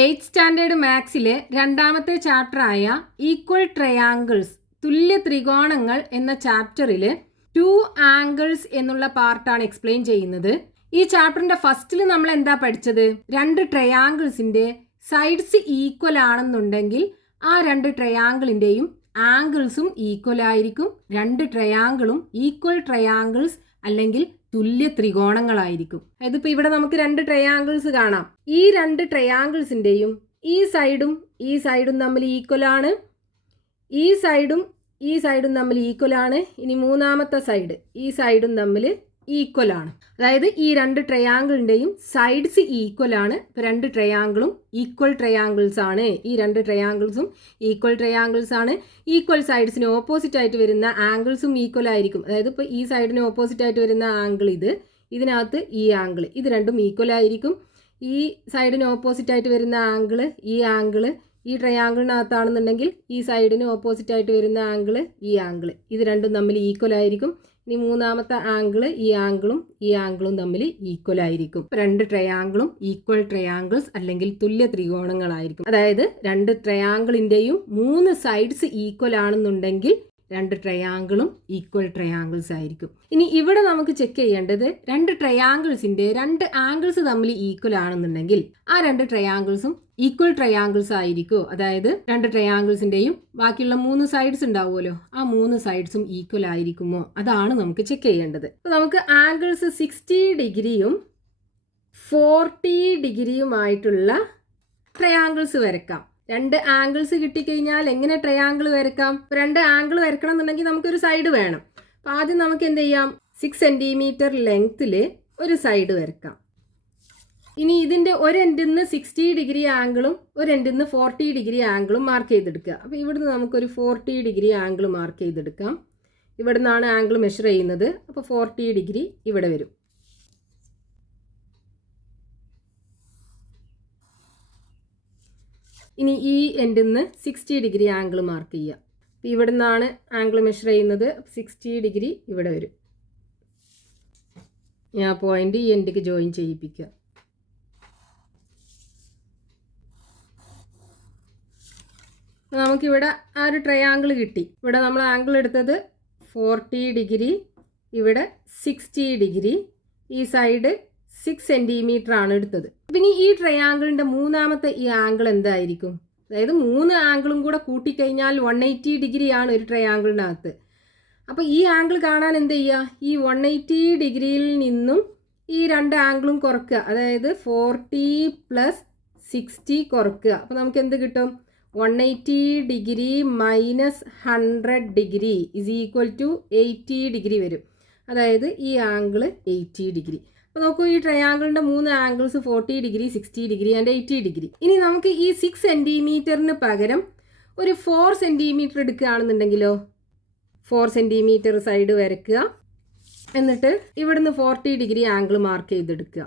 8th standard മാത്സിലെ രണ്ടാമത്തെ ചാപ്റ്ററായ equal triangles തുല്യ ത്രികോണങ്ങൾ എന്ന ചാപ്റ്ററിൽ 2 ആംഗിൾസ് എന്നുള്ള പാർട്ടാണ് എക്സ്പ്ലെയിൻ ചെയ്യുന്നത്. ഈ ചാപ്റ്ററിന്റെ ഫസ്റ്റിൽ നമ്മൾ എന്താ പഠിച്ചത്? 2 ട്രയാങ്കിൾസിന്റെ സൈഡ്സ് ഈക്വൽ ആണെന്നുണ്ടെങ്കിൽ ആ 2 ട്രയാങ്കിളിന്റെയും ആംഗിൾസും ഈക്വൽ ആയിരിക്കും. 2 ട്രയാങ്കിളും ഈക്വൽ ട്രയാങ്കിൾസ് അല്ലെങ്കിൽ തുല്യ ത്രികോണങ്ങളായിരിക്കും. ഇതിപ്പോൾ ഇവിടെ നമുക്ക് 2 ട്രയാങ്കിൾസ് കാണാം. ഈ 2 ട്രയാങ്കിൾസിൻ്റെയും ഈ സൈഡും തമ്മിൽ ഈക്വൽ ആണ്. ഈ സൈഡും തമ്മിൽ ഈക്വൽ ആണ്. ഇനി മൂന്നാമത്തെ സൈഡ് ഈ സൈഡും തമ്മിൽ ഈക്വൽ ആണ്. അതായത് ഈ 2 ട്രയാങ്കിളിൻ്റെയും സൈഡ്സ് ഈക്വൽ ആണ്. ഇപ്പോൾ 2 ട്രയാങ്കിളും ഈക്വൽ ട്രയാങ്കിൾസ് ആണ്. ഈ 2 ട്രയാങ്കിൾസും ഈക്വൽ ട്രയാങ്കിൾസ് ആണ്. ഈക്വൽ സൈഡ്സിന് ഓപ്പോസിറ്റ് ആയിട്ട് വരുന്ന ആംഗിൾസും ഈക്വൽ ആയിരിക്കും. അതായത് ഇപ്പോൾ ഈ സൈഡിന് ഓപ്പോസിറ്റ് ആയിട്ട് വരുന്ന ആംഗിൾ ഇതിനകത്ത് ഈ ആംഗിൾ, ഇത് രണ്ടും ഈക്വൽ ആയിരിക്കും. ഈ സൈഡിന് ഓപ്പോസിറ്റ് ആയിട്ട് വരുന്ന ആംഗിൾ ഈ ട്രയാങ്കിളിനകത്താണെന്നുണ്ടെങ്കിൽ ഈ സൈഡിന് ഓപ്പോസിറ്റ് ആയിട്ട് വരുന്ന ആംഗിൾ ഇത് രണ്ടും തമ്മിൽ ഈക്വൽ ആയിരിക്കും. ഇനി മൂന്നാമത്തെ ആംഗിൾ ഈ ആംഗിളും തമ്മിൽ ഈക്വൽ ആയിരിക്കും. 2 ട്രയാങ്കിളും ഈക്വൽ ട്രയാങ്കിൾസ് അല്ലെങ്കിൽ തുല്യ ത്രികോണങ്ങളായിരിക്കും. അതായത് 2 ട്രയാങ്കിളിൻ്റെയും 3 സൈഡ്സ് ഈക്വൽ ആണെന്നുണ്ടെങ്കിൽ 2 ട്രയാങ്കിളും ഈക്വൽ ട്രയാങ്കിൾസ് ആയിരിക്കും. ഇനി ഇവിടെ നമുക്ക് ചെക്ക് ചെയ്യേണ്ടത് 2 ട്രയാങ്കിൾസിന്റെ 2 ആംഗിൾസ് തമ്മിൽ ഈക്വൽ ആണെന്നുണ്ടെങ്കിൽ ആ 2 ട്രയാങ്കിൾസും ഈക്വൽ ട്രയാങ്കിൾസ് ആയിരിക്കും. അതായത് 2 ട്രയാങ്കിൾസിന്റെയും ബാക്കിയുള്ള 3 സൈഡ്സ് ഉണ്ടാവുമല്ലോ, ആ 3 സൈഡ്സും ഈക്വൽ ആയിരിക്കുമോ, അതാണ് നമുക്ക് ചെക്ക് ചെയ്യേണ്ടത്. അപ്പോൾ നമുക്ക് ആംഗിൾസ് 60 ഡിഗ്രിയും 40 ഡിഗ്രിയുമായിട്ടുള്ള ട്രയാങ്കിൾസ് വരക്കാം. 2 ആംഗിൾസ് കിട്ടിക്കഴിഞ്ഞാൽ എങ്ങനെ ട്രയാങ്കിൾ വരക്കാം? 2 ആംഗിൾ വരക്കണം എന്നുണ്ടെങ്കിൽ നമുക്കൊരു സൈഡ് വേണം. അപ്പോൾ ആദ്യം നമുക്ക് എന്ത് ചെയ്യാം? 6 സെൻറ്റിമീറ്റർ ലെങ്ത്തിൽ ഒരു സൈഡ് വരക്കാം. ഇനി ഇതിൻ്റെ ഒരു എൻഡിൽ നിന്ന് 60 ഡിഗ്രി ആംഗിളും ഒരു എൻഡിൽ നിന്ന് 40 ഡിഗ്രി ആംഗിളും മാർക്ക് ചെയ്തെടുക്കുക. അപ്പോൾ ഇവിടുന്ന് നമുക്കൊരു 40 ഡിഗ്രി ആംഗിൾ മാർക്ക് ചെയ്തെടുക്കാം. ഇവിടെ നിന്നാണ് ആംഗിൾ മെഷർ ചെയ്യുന്നത്. അപ്പോൾ 40 ഡിഗ്രി ഇവിടെ വരും. ഇനി ഈ എൻഡിൽ നിന്ന് 60 ഡിഗ്രി ആംഗിൾ മാർക്ക് ചെയ്യുക. ഇവിടെ നിന്നാണ് ആംഗിൾ മെഷർ ചെയ്യുന്നത്. 60 ഡിഗ്രി ഇവിടെ വരും. ഞാൻ പോയിന്റ് ഈ എൻഡിക്ക് ജോയിൻ ചെയ്യിപ്പിക്കുക. നമുക്കിവിടെ ആ ഒരു ട്രയാങ്കിൾ കിട്ടി. ഇവിടെ നമ്മൾ ആംഗിൾ എടുത്തത് 40 ഡിഗ്രി, ഇവിടെ 60 ഡിഗ്രി, ഈ സൈഡ് 6 സെൻറ്റിമീറ്റർ ആണ് എടുത്തത്. പിന്നെ ഈ ട്രയാങ്കിളിൻ്റെ മൂന്നാമത്തെ ഈ ആംഗിൾ എന്തായിരിക്കും? അതായത് 3 ആംഗിളും കൂടെ കൂട്ടിക്കഴിഞ്ഞാൽ 180 ഡിഗ്രിയാണ് ഒരു ട്രയാങ്കിളിനകത്ത്. അപ്പോൾ ഈ ആംഗിൾ കാണാൻ എന്ത് ചെയ്യുക? ഈ 180 ഡിഗ്രിയിൽ നിന്നും ഈ 2 ആംഗിളും കുറയ്ക്കുക. അതായത് 40 + 60 കുറയ്ക്കുക. അപ്പോൾ നമുക്ക് എന്ത് കിട്ടും? 180 ഡിഗ്രി മൈനസ് 100 ഡിഗ്രി = 80 ഡിഗ്രി വരും. അതായത് ഈ ആംഗിൾ 80 ഡിഗ്രി. അപ്പോൾ നോക്കൂ, ഈ ട്രയാങ്കിളിൻ്റെ 3 angles 40 degree, 60 degree and 80 degree. ഇനി നമുക്ക് ഈ 6 സെൻറ്റിമീറ്ററിന് പകരം ഒരു 4 സെൻറ്റിമീറ്റർ എടുക്കുകയാണെന്നുണ്ടെങ്കിലോ, 4 സെൻറ്റിമീറ്റർ സൈഡ് വരയ്ക്കുക. എന്നിട്ട് ഇവിടുന്ന് 40 ഡിഗ്രി ആംഗിൾ മാർക്ക് ചെയ്തെടുക്കുക.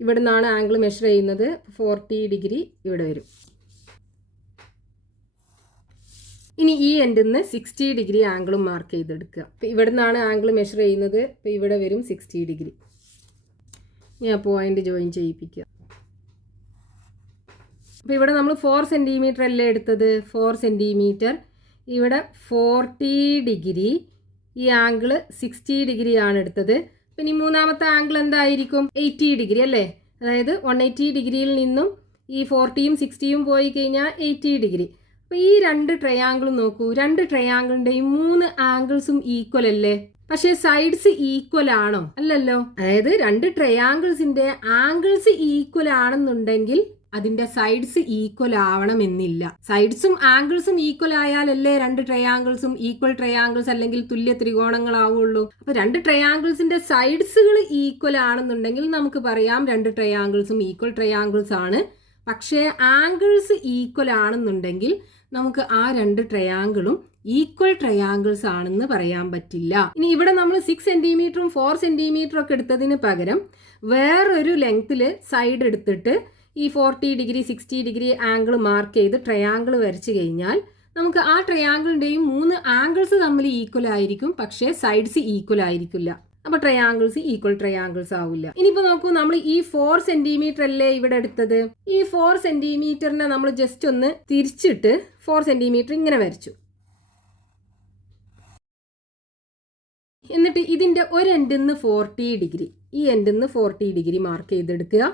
ഇവിടെ നിന്നാണ് ആംഗിൾ മെഷർ ചെയ്യുന്നത്. 40 ഡിഗ്രി ഇവിടെ വരും. ഇനി ഈ എൻഡിൽ നിന്ന് 60 ഡിഗ്രി ആംഗിളും മാർക്ക് ചെയ്തെടുക്കുക. അപ്പോൾ ഇവിടെ നിന്നാണ് ആംഗിൾ മെഷർ ചെയ്യുന്നത്. അപ്പോൾ ഇവിടെ വരും 60 ഡിഗ്രി. ഞാൻ പോയിന്റ് ജോയിൻ ചെയ്യിപ്പിക്കുക. അപ്പോൾ ഇവിടെ നമ്മൾ 4 സെൻറ്റിമീറ്റർ അല്ലേ എടുത്തത്? 4 സെൻറ്റിമീറ്റർ, ഇവിടെ 40 ഡിഗ്രി, ഈ ആംഗിൾ 60 ഡിഗ്രി ആണ് എടുത്തത്. പിന്നെ ഈ മൂന്നാമത്തെ ആംഗിൾ എന്തായിരിക്കും? 80 ഡിഗ്രി അല്ലേ? അതായത് 180 ഡിഗ്രിയിൽ നിന്നും ഈ 40യും 60യും പോയി കഴിഞ്ഞാൽ 80 ഡിഗ്രി. അപ്പോൾ ഈ 2 ട്രയാങ്കിളും നോക്കൂ, 2 ട്രയാങ്കിളിൻ്റെയും 3 ആംഗിൾസും ഈക്വൽ അല്ലേ? പക്ഷേ സൈഡ്സ് ഈക്വൽ ആണോ? അല്ലല്ലോ. അതായത് 2 ട്രയാങ്കിൾസിന്റെ ആംഗിൾസ് ഈക്വൽ ആണെന്നുണ്ടെങ്കിൽ അതിന്റെ സൈഡ്സ് ഈക്വൽ ആവണമെന്നില്ല. സൈഡ്സും ആംഗിൾസും ഈക്വൽ ആയാലല്ലേ 2 ട്രയാങ്കിൾസും ഈക്വൽ ട്രയാങ്കിൾസ് അല്ലെങ്കിൽ തുല്യ ത്രികോണങ്ങളാവുള്ളൂ. അപ്പോൾ 2 ട്രയാങ്കിൾസിന്റെ സൈഡ്സുകൾ ഈക്വൽ ആണെന്നുണ്ടെങ്കിൽ നമുക്ക് പറയാം 2 ട്രയാങ്കിൾസും ഈക്വൽ ട്രയാങ്കിൾസ് ആണ്. പക്ഷേ ആംഗിൾസ് ഈക്വൽ ആണെന്നുണ്ടെങ്കിൽ നമുക്ക് ആ 2 ട്രയാങ്കിളും ഈക്വൽ ട്രയാങ്കിൾസ് ആണെന്ന് പറയാൻ പറ്റില്ല. ഇനി ഇവിടെ നമ്മൾ 6 സെൻറ്റിമീറ്ററും 4 സെൻറ്റിമീറ്ററും ഒക്കെ എടുത്തതിന് പകരം വേറൊരു ലെങ്ത്തിൽ സൈഡ് എടുത്തിട്ട് ഈ 40 ഡിഗ്രി 60 ഡിഗ്രി ആംഗിൾ മാർക്ക് ചെയ്ത് ട്രയാങ്കിൾ വരച്ചു കഴിഞ്ഞാൽ നമുക്ക് ആ ട്രയാങ്കിളിൻ്റെയും 3 ആംഗിൾസ് തമ്മിൽ ഈക്വൽ ആയിരിക്കും, പക്ഷേ സൈഡ്സ് ഈക്വൽ ആയിരിക്കില്ല. അപ്പോൾ ട്രയാങ്കിൾസ് ഈക്വൽ ട്രയാങ്കിൾസ് ആവില്ല. ഇനിയിപ്പോൾ നോക്കൂ, നമ്മൾ ഈ 4 സെന്റിമീറ്റർ അല്ലേ ഇവിടെ എടുത്തത്. ഈ 4 സെന്റിമീറ്ററിനെ നമ്മൾ ജസ്റ്റ് ഒന്ന് തിരിച്ചിട്ട് 4 സെന്റിമീറ്റർ ഇങ്ങനെ വരച്ചു. എന്നിട്ട് ഇതിൻ്റെ ഒരു എൻഡിൽ നിന്ന് 40 ഡിഗ്രി, ഈ എൻഡിൽ നിന്ന് 40 ഡിഗ്രി മാർക്ക് ചെയ്തെടുക്കുക.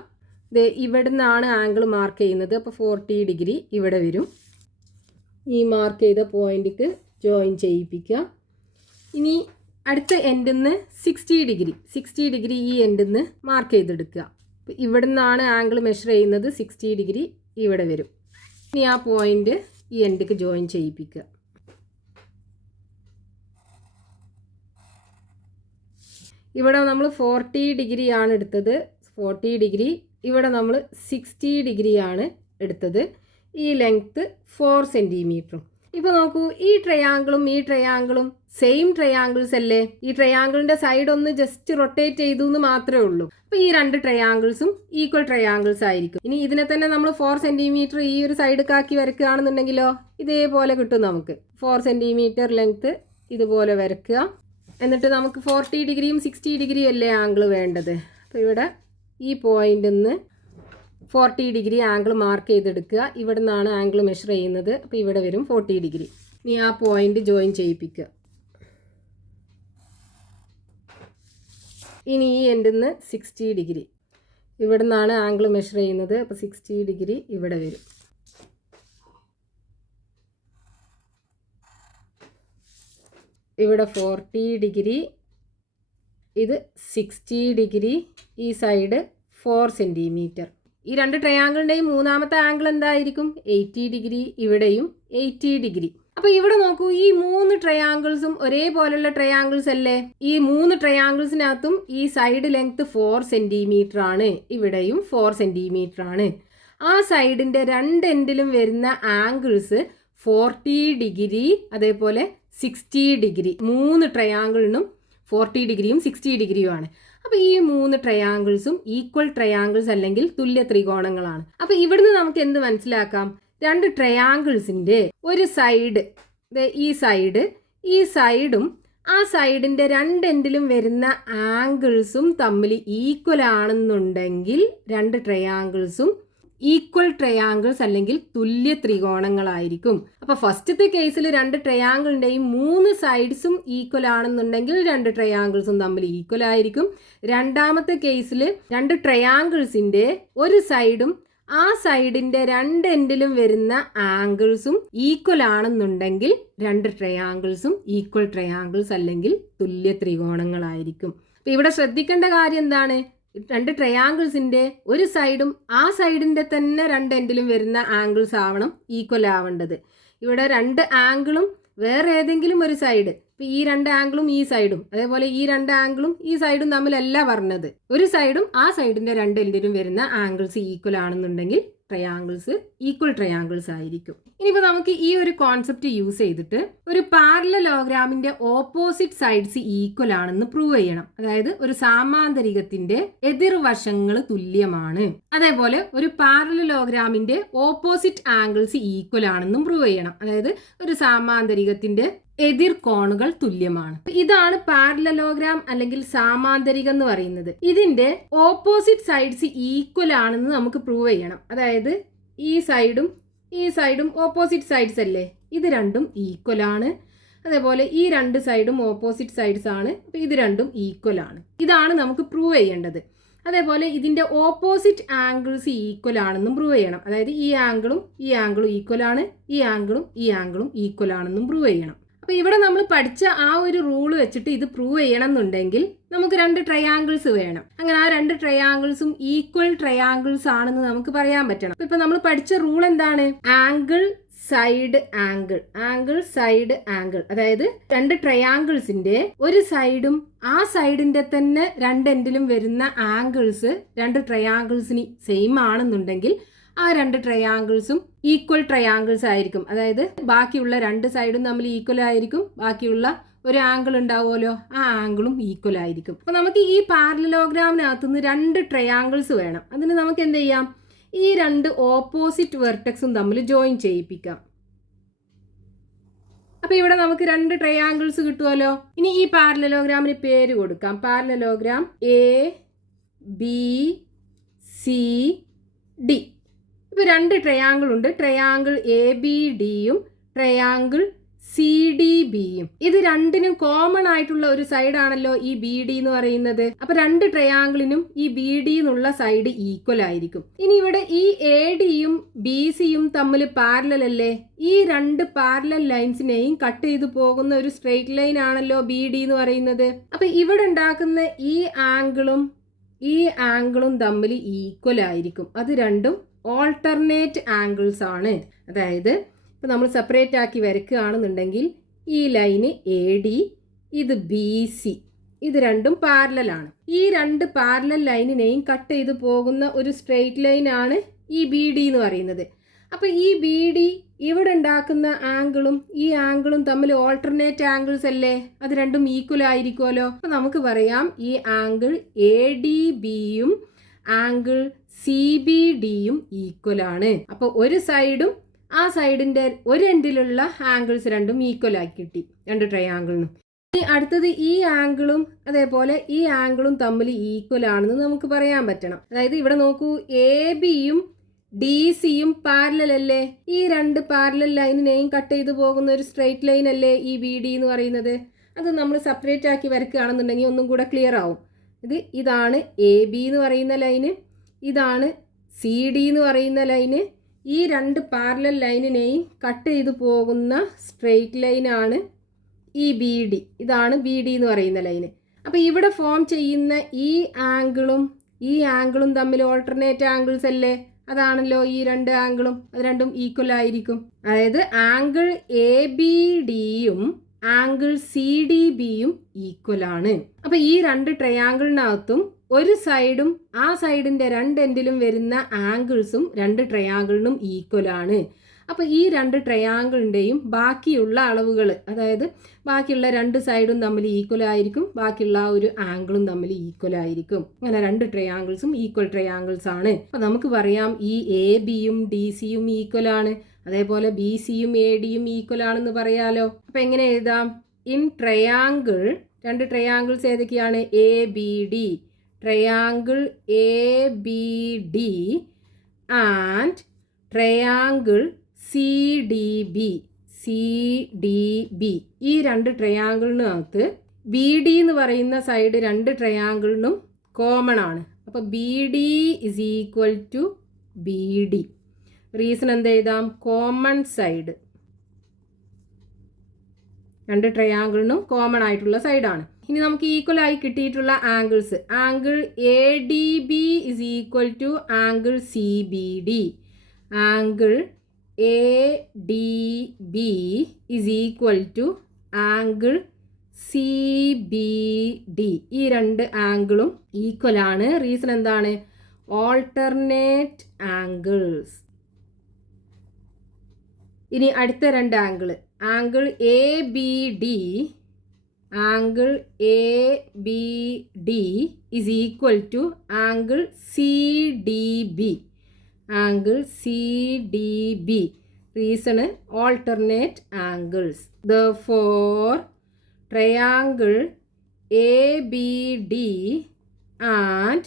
ഇവിടെ നിന്നാണ് ആംഗിൾ മാർക്ക് ചെയ്യുന്നത്. അപ്പോൾ 40 ഡിഗ്രി ഇവിടെ വരും. ഈ മാർക്ക് ചെയ്ത പോയിന്റിക്ക് ജോയിൻ ചെയ്യിപ്പിക്കുക. ഇനി അടുത്ത എൻഡിൽ നിന്ന് 60 ഡിഗ്രി ഈ എൻഡിൽ നിന്ന് മാർക്ക് ചെയ്തെടുക്കുക. അപ്പോൾ ഇവിടെ നിന്നാണ് ആംഗിൾ മെഷർ ചെയ്യുന്നത്. 60 ഡിഗ്രി ഇവിടെ വരും. ഇനി ആ പോയിന്റ് ഈ എൻഡിക്ക് ജോയിൻ ചെയ്യിപ്പിക്കുക. ഇവിടെ നമ്മൾ 40 ഡിഗ്രിയാണ് എടുത്തത്. 40 ഡിഗ്രി. ഇവിടെ നമ്മൾ 60 ഡിഗ്രിയാണ് എടുത്തത്. ഈ ലെങ്ത്ത് 4 സെൻറ്റിമീറ്ററും. ഇപ്പോൾ നോക്കൂ, ഈ ട്രയാങ്കിളും ഈ ട്രയാങ്കിളും സെയിം ട്രയാങ്കിൾസ് അല്ലേ. ഈ ട്രയാങ്കിളിൻ്റെ സൈഡ് ഒന്ന് ജസ്റ്റ് റൊട്ടേറ്റ് ചെയ്തു എന്ന് മാത്രമേ ഉള്ളൂ. അപ്പോൾ ഈ രണ്ട് ട്രയാങ്കിൾസും ഈക്വൽ ട്രയാങ്കിൾസ് ആയിരിക്കും. ഇനി ഇതിനെ തന്നെ നമ്മൾ 4 സെൻറ്റിമീറ്റർ ഈ ഒരു സൈഡിക്കാക്കി വരയ്ക്കുകയാണെന്നുണ്ടെങ്കിലോ ഇതേപോലെ കിട്ടും നമുക്ക്. 4 സെൻറ്റിമീറ്റർ ലെങ്ത്ത് ഇതുപോലെ വരയ്ക്കുക. എന്നിട്ട് നമുക്ക് 40 ഡിഗ്രിയും 60 ഡിഗ്രിയും അല്ലേ ആംഗിൾ വേണ്ടത്. അപ്പോൾ ഇവിടെ ഈ പോയിന്റിൽ നിന്ന് 40 ഡിഗ്രി ആംഗിൾ മാർക്ക് ചെയ്തെടുക്കുക. ഇവിടെ നിന്നാണ് ആംഗിൾ മെഷർ ചെയ്യുന്നത്. അപ്പോൾ ഇവിടെ വരും 40 ഡിഗ്രി. ഇനി ആ പോയിന്റ് ജോയിൻ ചെയ്യിപ്പിക്കുക. ഇനി ഈ എൻഡിൽ നിന്ന് 60 ഡിഗ്രി. ഇവിടെ നിന്നാണ് ആംഗിൾ മെഷർ ചെയ്യുന്നത്. അപ്പോൾ 60 ഡിഗ്രി ഇവിടെ വരും. ഇവിടെ 40 ഡിഗ്രി, ഇത് 60 ഡിഗ്രി, ഈ സൈഡ് 4 സെൻറ്റിമീറ്റർ. ഈ രണ്ട് ട്രയാങ്കിളിൻ്റെയും മൂന്നാമത്തെ ആംഗിൾ എന്തായിരിക്കും? 80 ഡിഗ്രി. ഇവിടെയും 80 ഡിഗ്രി. അപ്പോൾ ഇവിടെ നോക്കൂ, ഈ 3 ട്രയാങ്കിൾസും ഒരേപോലെയുള്ള ട്രയാങ്കിൾസ് അല്ലേ. ഈ 3 ട്രയാങ്കിൾസിനകത്തും ഈ സൈഡ് ലെങ്ത് 4 സെൻറ്റിമീറ്റർ ആണ്. ഇവിടെയും 4 സെൻറ്റിമീറ്റർ ആണ്. ആ സൈഡിൻ്റെ രണ്ട് എൻഡിലും വരുന്ന ആംഗിൾസ് 40 ഡിഗ്രി, അതേപോലെ 60 ഡിഗ്രി. 3 ട്രയാങ്കിളിനും 40 ഡിഗ്രിയും 60 ഡിഗ്രിയുമാണ്. അപ്പോൾ ഈ 3 ട്രയാങ്കിൾസും ഈക്വൽ ട്രയാങ്കിൾസ് അല്ലെങ്കിൽ തുല്യ ത്രികോണങ്ങളാണ്. അപ്പോൾ ഇവിടുന്ന് നമുക്ക് എന്ത് മനസ്സിലാക്കാം? രണ്ട് ട്രയാങ്കിൾസിൻ്റെ ഒരു സൈഡ്, ഈ സൈഡും ആ സൈഡിൻ്റെ രണ്ട് എൻഡിലും വരുന്ന ആംഗിൾസും തമ്മിൽ ഈക്വൽ ആണെന്നുണ്ടെങ്കിൽ രണ്ട് ട്രയാങ്കിൾസും ഈക്വൽ ട്രയാങ്കിൾസ് അല്ലെങ്കിൽ തുല്യ ത്രികോണങ്ങളായിരിക്കും. അപ്പോൾ ഫസ്റ്റത്തെ കേസിൽ രണ്ട് ട്രയാങ്കിളിൻ്റെയും 3 സൈഡ്സും ഈക്വൽ ആണെന്നുണ്ടെങ്കിൽ രണ്ട് ട്രയാങ്കിൾസും തമ്മിൽ ഈക്വൽ ആയിരിക്കും. രണ്ടാമത്തെ കേസിൽ രണ്ട് ട്രയാങ്കിൾസിൻ്റെ ഒരു സൈഡും ആ സൈഡിൻ്റെ രണ്ട് എൻഡിലും വരുന്ന ആംഗിൾസും ഈക്വൽ ആണെന്നുണ്ടെങ്കിൽ രണ്ട് ട്രയാങ്കിൾസും ഈക്വൽ ട്രയാങ്കിൾസ് അല്ലെങ്കിൽ തുല്യ ത്രികോണങ്ങളായിരിക്കും. അപ്പോൾ ഇവിടെ ശ്രദ്ധിക്കേണ്ട കാര്യം എന്താണ്? രണ്ട് ട്രയാങ്കിൾസിൻ്റെ ഒരു സൈഡും ആ സൈഡിൻ്റെ തന്നെ രണ്ട് എൻഡിലും വരുന്ന ആംഗിൾസ് ആവണം ഈക്വൽ ആവേണ്ടത്. ഇവിടെ രണ്ട് ആംഗിളും വേറെ ഏതെങ്കിലും ഒരു സൈഡ്, ഇപ്പോൾ ഈ രണ്ട് ആംഗിളും ഈ സൈഡും, അതേപോലെ ഈ രണ്ട് ആംഗിളും ഈ സൈഡും തമ്മിലല്ല പറഞ്ഞത്. ഒരു സൈഡും ആ സൈഡിൻ്റെ രണ്ട് എൻഡിലും വരുന്ന ആംഗിൾസ് ഈക്വൽ ആണെന്നുണ്ടെങ്കിൽ ട്രയാങ്കിൾസ് ഈക്വൽ ട്രയാങ്കിൾസ് ആയിരിക്കും. ഇനിയിപ്പോൾ നമുക്ക് ഈ ഒരു കോൺസെപ്റ്റ് യൂസ് ചെയ്തിട്ട് ഒരു പാരലലോഗ്രാമിന്റെ ഓപ്പോസിറ്റ് സൈഡ്സ് ഈക്വൽ ആണെന്ന് പ്രൂവ് ചെയ്യണം. അതായത് ഒരു സാമാന്തരികത്തിന്റെ എതിർവശങ്ങൾ തുല്യമാണ്. അതേപോലെ ഒരു പാരലലോഗ്രാമിന്റെ ഓപ്പോസിറ്റ് ആംഗിൾസ് ഈക്വൽ ആണെന്നും പ്രൂവ് ചെയ്യണം. അതായത് ഒരു സാമാന്തരികത്തിന്റെ എതിർ കോണുകൾ തുല്യമാണ്. ഇതാണ് പാരലലോഗ്രാം അല്ലെങ്കിൽ സാമാന്തരികം എന്ന് പറയുന്നത്. ഇതിന്റെ ഓപ്പോസിറ്റ് സൈഡ്സ് ഈക്വൽ ആണെന്ന് നമുക്ക് പ്രൂവ് ചെയ്യണം. അതായത് ഈ സൈഡും ഓപ്പോസിറ്റ് സൈഡ്സ് അല്ലേ, ഇത് രണ്ടും ഈക്വൽ ആണ്. അതേപോലെ ഈ രണ്ട് സൈഡും ഓപ്പോസിറ്റ് സൈഡ്സ് ആണ്. അപ്പോൾ ഇത് രണ്ടും ഈക്വൽ ആണ്. ഇതാണ് നമുക്ക് പ്രൂവ് ചെയ്യേണ്ടത്. അതേപോലെ ഇതിന്റെ ഓപ്പോസിറ്റ് ആംഗിൾസ് ഈക്വൽ ആണെന്നും പ്രൂവ് ചെയ്യണം. അതായത് ഈ ആംഗിളും ഈക്വൽ ആണ്, ഈ ആംഗിളും ഈക്വൽ ആണെന്നും പ്രൂവ് ചെയ്യണം. അപ്പോൾ ഇവിടെ നമ്മൾ പഠിച്ച ആ ഒരു റൂൾ വെച്ചിട്ട് ഇത് പ്രൂവ് ചെയ്യണം എന്നുണ്ടെങ്കിൽ നമുക്ക് രണ്ട് ട്രയാങ്കിൾസ് വേണം. അങ്ങനെ ആ രണ്ട് ട്രയാങ്കിൾസും ഈക്വൽ ട്രയാങ്കിൾസ് ആണെന്ന് നമുക്ക് പറയാൻ പറ്റണം. ഇപ്പൊ നമ്മൾ പഠിച്ച റൂൾ എന്താണ്? Angle side angle. അതായത് രണ്ട് ട്രയാങ്കിൾസിന്റെ ഒരു സൈഡും ആ സൈഡിന്റെ തന്നെ രണ്ട് എൻഡിലും വരുന്ന ആംഗിൾസ് രണ്ട് ട്രയാങ്കിൾസിന് സെയിം ആണെന്നുണ്ടെങ്കിൽ ആ രണ്ട് ട്രയാങ്കിൾസും ഈക്വൽ ട്രയാങ്കിൾസ് ആയിരിക്കും. അതായത് ബാക്കിയുള്ള രണ്ട് സൈഡും തമ്മിൽ ഈക്വൽ ആയിരിക്കും. ബാക്കിയുള്ള ഒരു ആംഗിൾ ഉണ്ടാവുമല്ലോ, ആ ആംഗിളും ഈക്വൽ ആയിരിക്കും. അപ്പോൾ നമുക്ക് ഈ പാരലലോഗ്രാമിനകത്തുനിന്ന് രണ്ട് ട്രയാങ്കിൾസ് വേണം. അതിന് നമുക്ക് എന്ത് ചെയ്യാം? ഈ രണ്ട് ഓപ്പോസിറ്റ് വെർട്ടെക്സും തമ്മിൽ ജോയിൻ ചെയ്യിപ്പിക്കാം. അപ്പോൾ ഇവിടെ നമുക്ക് 2 ട്രയാങ്കിൾസ് കിട്ടുമല്ലോ. ഇനി ഈ പാരലലോഗ്രാമിന് പേര് കൊടുക്കാം. Parallelogram ABCD. ഇപ്പോൾ 2 ട്രയാങ്കിൾ ഉണ്ട്. ട്രയാങ്കിൾ ABDയും ട്രയാങ്കിൾ CDBയും. ഇത് രണ്ടിനും കോമൺ ആയിട്ടുള്ള ഒരു സൈഡാണല്ലോ ഈ BD എന്ന് പറയുന്നത്. അപ്പൊ 2 ട്രയാങ്കിളിനും ഈ BD എന്നുള്ള സൈഡ് ഈക്വൽ ആയിരിക്കും. ഇനി ഇവിടെ ഈ ADയും BCയും തമ്മിൽ പാരലൽ അല്ലേ? ഈ 2 പാരലൽ ലൈൻസിനെയും കട്ട് ചെയ്തു പോകുന്ന ഒരു സ്ട്രെയിറ്റ് ലൈൻ ആണല്ലോ BD എന്ന് പറയുന്നത്. അപ്പൊ ഇവിടെ ഉണ്ടാക്കുന്ന ഈ ആംഗിളും തമ്മിൽ ഈക്വൽ ആയിരിക്കും. അത് രണ്ടും ഓൾട്ടർനേറ്റ് ആംഗിൾസ് ആണ്. അതായത് ഇപ്പം നമ്മൾ സെപ്പറേറ്റ് ആക്കി വരയ്ക്കുകയാണെന്നുണ്ടെങ്കിൽ ഈ ലൈന് AD, ഇത് BC, ഇത് രണ്ടും പാരലലാണ്. ഈ 2 പാരലൽ ലൈനിനെയും കട്ട് ചെയ്ത് പോകുന്ന ഒരു സ്ട്രെയിറ്റ് ലൈനാണ് ഈ BD എന്ന് പറയുന്നത്. അപ്പോൾ ഈ BD ഇവിടെ ഉണ്ടാക്കുന്ന ആംഗിളും ഈ ആംഗിളും തമ്മിൽ ഓൾട്ടർനേറ്റ് ആംഗിൾസ് അല്ലേ? അത് രണ്ടും ഈക്വൽ ആയിരിക്കുമല്ലോ. അപ്പോൾ നമുക്ക് പറയാം ഈ ആംഗിൾ ADBയും ആംഗിൾ CBDയും ഈക്വൽ ആണ്. അപ്പോൾ ഒരു സൈഡും ആ സൈഡിൻ്റെ ഒരു എൻഡിലുള്ള ആംഗിൾസ് രണ്ടും ഈക്വൽ ആക്കി കിട്ടി 2 ട്രയാങ്കിളിനും. ഇനി അടുത്തത് ഈ ആംഗിളും അതേപോലെ ഈ ആംഗിളും തമ്മിൽ ഈക്വൽ ആണെന്ന് നമുക്ക് പറയാൻ പറ്റണം. അതായത് ഇവിടെ നോക്കൂ, ABയും DCയും പാരലൽ അല്ലേ? ഈ 2 പാരലൽ ലൈനിനെയും കട്ട് ചെയ്ത് പോകുന്ന ഒരു സ്ട്രെയിറ്റ് ലൈൻ അല്ലേ ഈ BD എന്ന് പറയുന്നത്? അത് നമ്മൾ സെപ്പറേറ്റ് ആക്കി വരയ്ക്കുകയാണെന്നുണ്ടെങ്കിൽ ഒന്നും കൂടെ ക്ലിയർ ആവും. ഇതാണ് AB എന്ന് പറയുന്ന ലൈന്, ഇതാണ് CD എന്ന് പറയുന്ന ലൈന്. ഈ 2 പാരലൽ ലൈനിനെയും കട്ട് ചെയ്ത് പോകുന്ന സ്ട്രെയിറ്റ് ലൈനാണ് ഈ BD. ഇതാണ് BD എന്ന് പറയുന്ന ലൈന്. അപ്പോൾ ഇവിടെ ഫോം ചെയ്യുന്ന ഈ ആംഗിളും തമ്മിൽ ഓൾട്ടർനേറ്റ് ആംഗിൾസ് അല്ലേ? അതാണല്ലോ ഈ 2 ആംഗിളും. അത് രണ്ടും ഈക്വൽ ആയിരിക്കും. അതായത് ആംഗിൾ ABDയും ആംഗിൾ CDBയും ഈക്വൽ ആണ്. അപ്പോൾ ഈ 2 ട്രയാങ്കിളിനകത്തും ഒരു സൈഡും ആ സൈഡിൻ്റെ 2 എൻഡിലും വരുന്ന ആംഗിൾസും 2 ട്രയാങ്കിളിനും ഈക്വൽ ആണ്. അപ്പോൾ ഈ 2 ട്രയാങ്കിളിൻ്റെയും ബാക്കിയുള്ള അളവുകൾ, അതായത് ബാക്കിയുള്ള 2 സൈഡും തമ്മിൽ ഈക്വൽ ആയിരിക്കും, ബാക്കിയുള്ള ആ ഒരു ആംഗിളും തമ്മിൽ ഈക്വൽ ആയിരിക്കും. അങ്ങനെ 2 ട്രയാങ്കിൾസും ഈക്വൽ ട്രയാങ്കിൾസ് ആണ്. അപ്പോൾ നമുക്ക് പറയാം ഈ ABയും DCയും ഈക്വൽ ആണ്, അതേപോലെ BCയും ADയും ഈക്വൽ ആണെന്ന് പറയാലോ. അപ്പോൾ എങ്ങനെ എഴുതാം? ഇൻ ട്രയാങ്കിൾ, 2 ട്രയാങ്കിൾസ് ഏതൊക്കെയാണ്? ABD, triangle ABD and triangle CDB. ഈ 2 ട്രയാങ്കിളിനകത്ത് BD എന്ന് പറയുന്ന സൈഡ് 2 ട്രയാങ്കിളിനും കോമൺ ആണ്. അപ്പോൾ BD is equal to BD. Reason എന്ത് എഴുതാം? കോമൺ സൈഡ് 2 ട്രയാങ്കിളിനും കോമൺ ആയിട്ടുള്ള സൈഡാണ്. ഇനി നമുക്ക് ഈക്വൽ ആയി കിട്ടിയിട്ടുള്ള angles, angle ADB is equal to angle CBD, angle ADB is equal to angle CBD. ഈ 2 ആംഗിളും ഈക്വൽ ആണ്. റീസൺ എന്താണ്? Alternate angles. ഇനി അടുത്ത 2 angle, angle ABD is equal to angle CDB, angle CDB. Reason alternate angles. Therefore triangle ABD and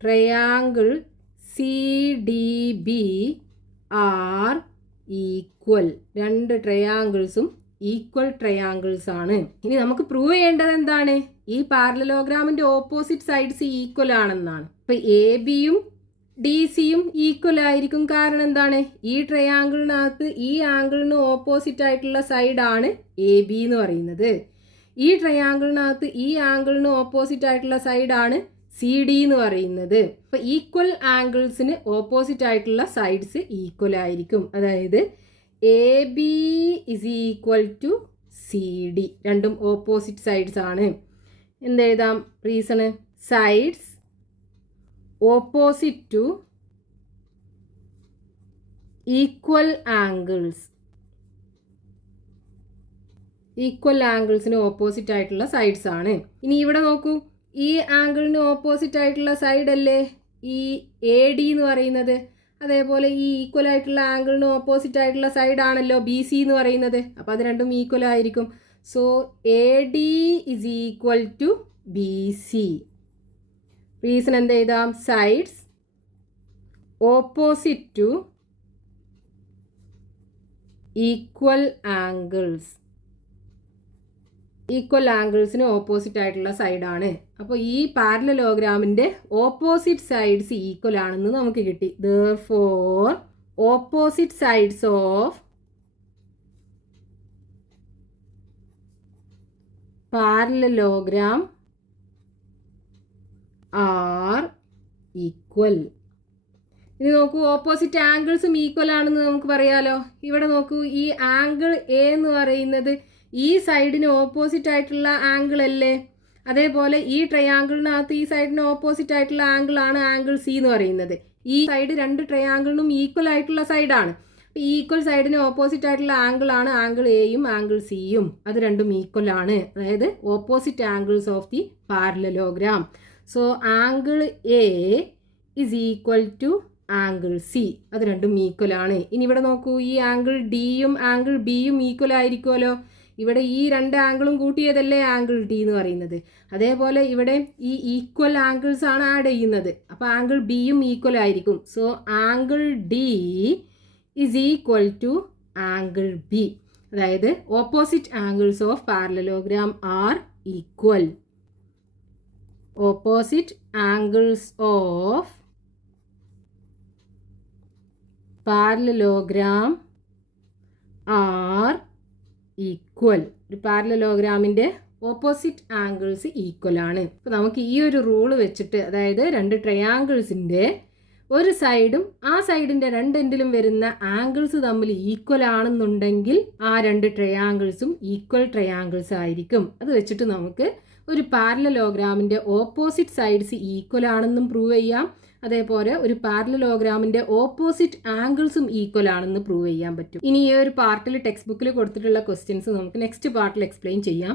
triangle CDB are equal. 2 ട്രയാങ്കിൾസും equal triangles ആണ്. ഇനി നമുക്ക് പ്രൂവ് ചെയ്യേണ്ടത് എന്താണ്? ഈ പാരലലോഗ്രാമിന്റെ ഓപ്പോസിറ്റ് സൈഡ്സ് ഈക്വൽ ആണെന്നാണ്. അപ്പൊ ABയും DCയും ഈക്വൽ ആയിരിക്കും. കാരണം എന്താണ്? ഈ ട്രയാങ്കിളിനകത്ത് ഈ ആംഗിളിന് ഓപ്പോസിറ്റ് ആയിട്ടുള്ള സൈഡാണ് AB എന്ന് പറയുന്നത്. ഈ ട്രയാങ്കിളിനകത്ത് ഈ ആംഗിളിന് ഓപ്പോസിറ്റ് ആയിട്ടുള്ള സൈഡാണ് CD എന്ന് പറയുന്നത്. അപ്പോൾ ഈക്വൽ ആംഗിൾസിന് ഓപ്പോസിറ്റ് ആയിട്ടുള്ള സൈഡ്സ് ഈക്വൽ ആയിരിക്കും. അതായത് AB is equal to CD. രണ്ടും ഓപ്പോസിറ്റ് സൈഡ്സ് ആണ്. എന്തെഴുതാം? Reason sides opposite to equal angles. Equal ആംഗിൾസിന് ഓപ്പോസിറ്റ് ആയിട്ടുള്ള സൈഡ്സ് ആണ്. ഇനി ഇവിടെ നോക്കൂ, ഈ ആംഗിളിന് ഓപ്പോസിറ്റ് ആയിട്ടുള്ള സൈഡ് അല്ലേ ഈ AD എന്ന് പറയുന്നത്? അതേപോലെ ഈ ഈക്വൽ ആയിട്ടുള്ള ആംഗിളിന് ഓപ്പോസിറ്റ് ആയിട്ടുള്ള സൈഡ് ആണല്ലോ ബി സി എന്ന് പറയുന്നത്. അപ്പോൾ അത് രണ്ടും ഈക്വൽ ആയിരിക്കും. So A D is equal to B C. Reason എന്ത് എഴുതാം? Sides opposite to equal angles. Equal ആംഗിൾസിന് ഓപ്പോസിറ്റ് ആയിട്ടുള്ള സൈഡാണ്. അപ്പോൾ ഈ പാരലലോഗ്രാമിൻ്റെ ഓപ്പോസിറ്റ് സൈഡ്സ് ഈക്വൽ ആണെന്ന് നമുക്ക് കിട്ടി. Therefore, opposite sides of parallelogram are equal. ഇനി നോക്കൂ, ഓപ്പോസിറ്റ് ആംഗിൾസും ഈക്വൽ ആണെന്ന് നമുക്ക് പറയാലോ. ഇവിടെ നോക്കൂ, ഈ ആംഗിൾ എ എന്ന് പറയുന്നത് ഈ സൈഡിന് ഓപ്പോസിറ്റ് ആയിട്ടുള്ള ആംഗിൾ അല്ലേ? അതേപോലെ ഈ ട്രയാങ്കിളിനകത്ത് ഈ സൈഡിന് ഓപ്പോസിറ്റ് ആയിട്ടുള്ള ആംഗിളാണ് ആംഗിൾ സി എന്ന് പറയുന്നത്. ഈ സൈഡ് രണ്ട് ട്രയാങ്കിളിനും ഈക്വൽ ആയിട്ടുള്ള സൈഡാണ്. ഈക്വൽ സൈഡിന് ഓപ്പോസിറ്റ് ആയിട്ടുള്ള ആംഗിളാണ് ആംഗിൾ എയും ആംഗിൾ സിയും. അത് രണ്ടും ഈക്വൽ ആണ്, അതായത് opposite angles of the parallelogram. So angle A is equal to angle C. അത് രണ്ടും ഈക്വൽ ആണ്. ഇനി ഇവിടെ നോക്കൂ, ഈ ആംഗിൾ ഡിയും ആംഗിൾ ബിയും ഈക്വൽ ആയിരിക്കുമല്ലോ. ഇവിടെ ഈ രണ്ട് ആംഗിളും കൂട്ടിയതല്ലേ ആംഗിൾ ഡി എന്ന് പറയുന്നത്. അതേപോലെ ഇവിടെ ഈ ഈക്വൽ ആംഗിൾസ് ആണ് ആഡ് ചെയ്യുന്നത്. അപ്പോൾ ആംഗിൾ ബിയും ഈക്വൽ ആയിരിക്കും. So angle D is equal to angle B. അതായത് opposite angles of parallelogram are equal. Opposite angles of parallelogram are equal. ഒരു പാരലലോഗ്രാമിൻ്റെ ഓപ്പോസിറ്റ് ആംഗിൾസ് ഈക്വൽ ആണ്. അപ്പോൾ നമുക്ക് ഈ ഒരു റൂള് വെച്ചിട്ട്, അതായത് രണ്ട് ട്രയാങ്കിൾസിൻ്റെ ഒരു സൈഡും ആ സൈഡിൻ്റെ രണ്ട് എൻഡിലും വരുന്ന ആംഗിൾസ് തമ്മിൽ ഈക്വൽ ആണെന്നുണ്ടെങ്കിൽ ആ രണ്ട് ട്രയാങ്കിൾസും ഈക്വൽ ട്രയാങ്കിൾസ് ആയിരിക്കും. അത് വെച്ചിട്ട് നമുക്ക് ഒരു പാരലലോഗ്രാമിൻ്റെ ഓപ്പോസിറ്റ് സൈഡ്സ് ഈക്വൽ ആണെന്നും പ്രൂവ് ചെയ്യാം. അതേപോലെ ഒരു പാരലലോഗ്രാമിൻ്റെ ഓപ്പോസിറ്റ് ആംഗിൾസും ഈക്വൽ ആണെന്ന് പ്രൂവ് ചെയ്യാൻ പറ്റും. ഇനി ഈ ഒരു പാർട്ടിൽ ടെക്സ്റ്റ് ബുക്കിൽ കൊടുത്തിട്ടുള്ള ക്വസ്റ്റ്യൻസ് നമുക്ക് നെക്സ്റ്റ് പാർട്ടിൽ എക്സ്പ്ലെയിൻ ചെയ്യാം.